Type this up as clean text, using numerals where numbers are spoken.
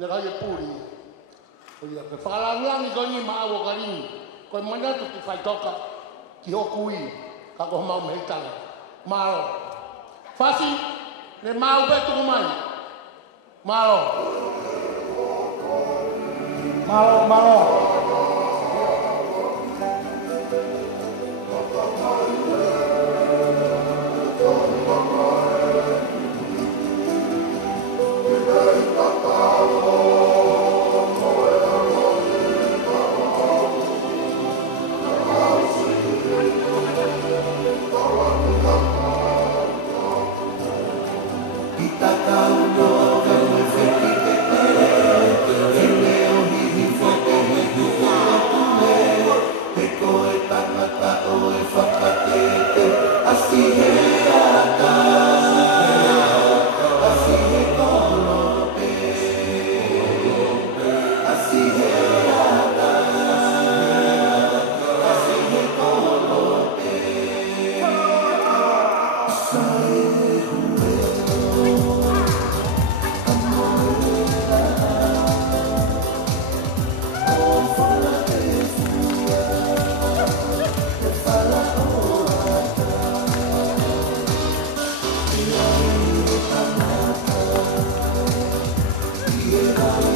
le ga ye puri o ia pe whakalangi ko ni maa o karingi ko mana tu ki whai toka ki hoku i ka ko mau me tanga maro fasi le mau betu mai maro Yeah.